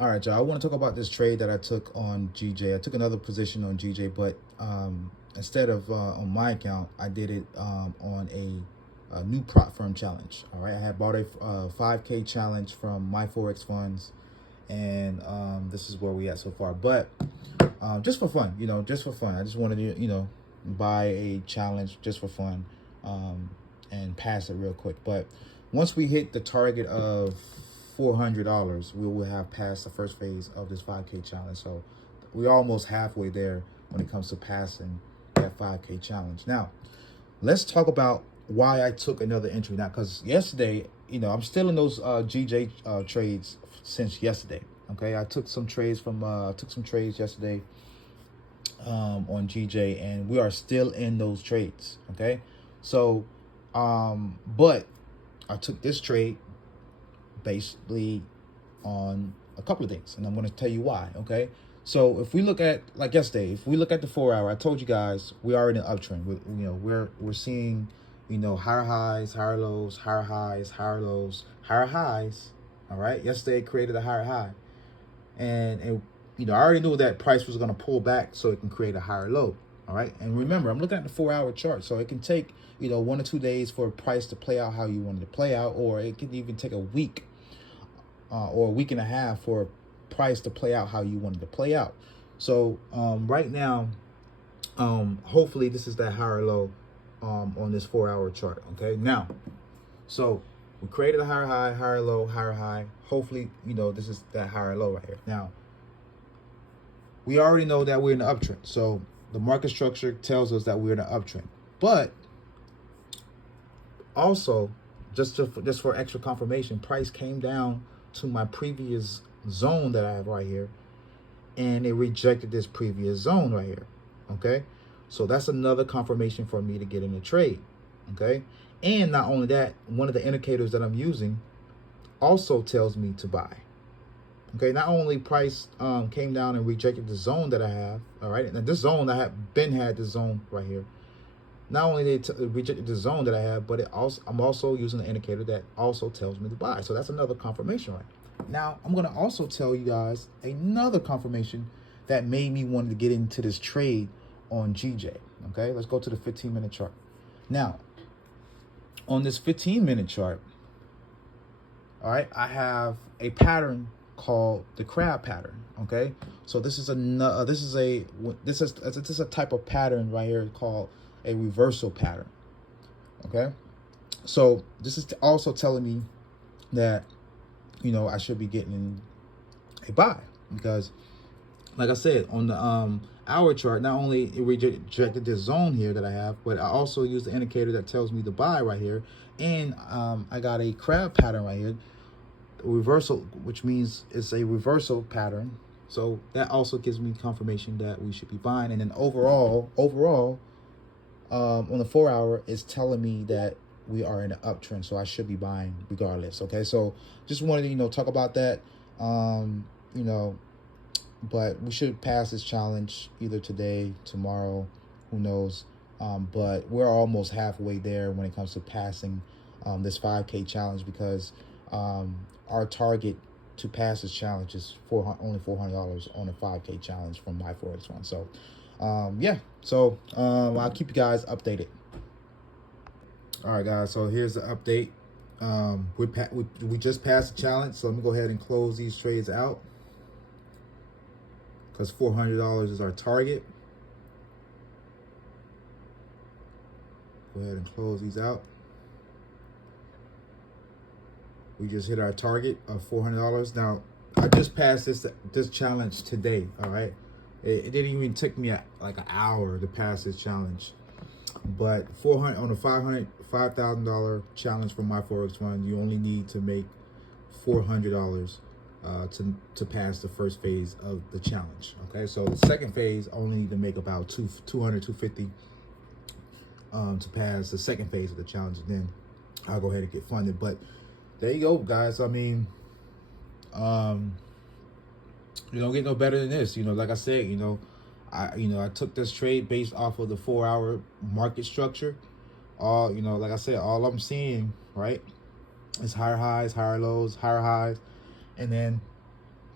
All right, y'all. I want to talk about this trade that I took on GJ. I took another position on GJ, but instead of on my account, I did it on a new prop firm challenge. All right, I had bought a 5K challenge from my Forex funds, and this is where we at so far. But just for fun, just for fun. I just wanted to, buy a challenge just for fun, and pass it real quick. But once we hit the target of $400, we will have passed the first phase of this 5K challenge. So we're almost halfway there when it comes to passing that 5K challenge. Now, let's talk about why I took another entry now. Because yesterday, I'm still in those GJ trades since yesterday. Okay, I took some trades yesterday on GJ, and we are still in those trades. Okay, so but I took this trade basically on a couple of things, and I'm going to tell you why. Okay, so if we look at, like yesterday, if we look at the 4 hour, I told you guys we are in an uptrend. We're seeing higher highs, higher lows, higher highs, higher lows, higher highs. All right, yesterday it created a higher high, and I already knew that price was going to pull back so it can create a higher low. All right, and remember, I'm looking at the 4 hour chart, so it can take 1 or 2 days for a price to play out how you want it to play out, or it can even take a week or a week and a half for a price to play out how you wanted to play out. So right now, hopefully this is that higher low on this 4 hour chart. Okay, now, so we created a higher high, higher low, higher high. Hopefully, this is that higher low right here. Now, we already know that we're in the uptrend. So the market structure tells us that we're in an uptrend. But also, just for extra confirmation, price came down to my previous zone that I have right here, and it rejected this previous zone right here. Okay, so that's another confirmation for me to get in the trade. Okay, and not only that, one of the indicators that I'm using also tells me to buy. Okay, not only price came down and rejected the zone that I have, all right, and this zone I have had this zone right here. Not only they rejected the zone that I have, but I'm also using an indicator that also tells me to buy. So that's another confirmation right now. I'm going to also tell you guys another confirmation that made me want to get into this trade on GJ. Okay, let's go to the 15-minute chart. Now, on this 15-minute chart, all right, I have a pattern called the crab pattern. Okay, so this is a type of pattern right here called a reversal pattern. Okay, so this is also telling me that I should be getting a buy, because like I said, on the hour chart, not only it rejected this zone here that I have, but I also use the indicator that tells me to buy right here, and I got a crab pattern right here, reversal, which means it's a reversal pattern. So that also gives me confirmation that we should be buying. And then overall, on the 4 hour, it's telling me that we are in an uptrend, so I should be buying regardless. Okay, so just wanted to talk about that. But we should pass this challenge either today, tomorrow, who knows. But we're almost halfway there when it comes to passing this 5K challenge, because our target to pass this challenge is only $400 on a 5K challenge from my Forex one. So yeah, so I'll keep you guys updated. All right, guys, so here's the update. We just passed the challenge, so let me go ahead and close these trades out, because $400 is our target. Go ahead and close these out. We just hit our target of $400. Now, I just passed this challenge today. All right, it didn't even take me like an hour to pass this challenge. But 400 on a $5,000 challenge from my Forex fund, you only need to make $400 to pass the first phase of the challenge. Okay, so the second phase only need to make about $250 to pass the second phase of the challenge, and then I'll go ahead and get funded. But there you go, guys. I mean, you don't get no better than this. Like I said, I took this trade based off of the 4 hour market structure. Like I said, all I'm seeing, right, is higher highs, higher lows, higher highs, and then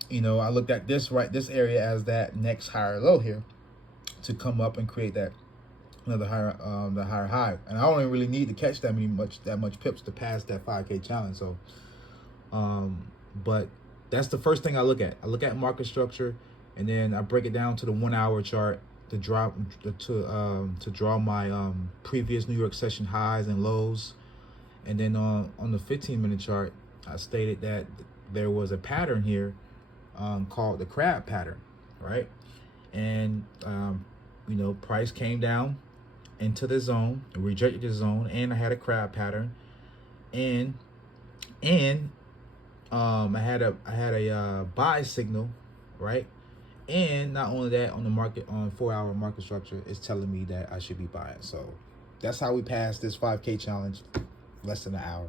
You know, I looked at this area as that next higher low here to come up and create that another higher the higher high. And I don't even really need to catch that much pips to pass that 5K challenge. So but that's the first thing I look at. I look at market structure, and then I break it down to the 1 hour chart to draw my previous New York session highs and lows. And then on the 15-minute chart, I stated that there was a pattern here called the crab pattern, right? And you know, price came down into the zone, rejected the zone, and I had a crab pattern, and I had a buy signal, right? And not only that, on the market, on 4 hour market structure, it's telling me that I should be buying. So that's how we passed this 5K challenge, less than an hour.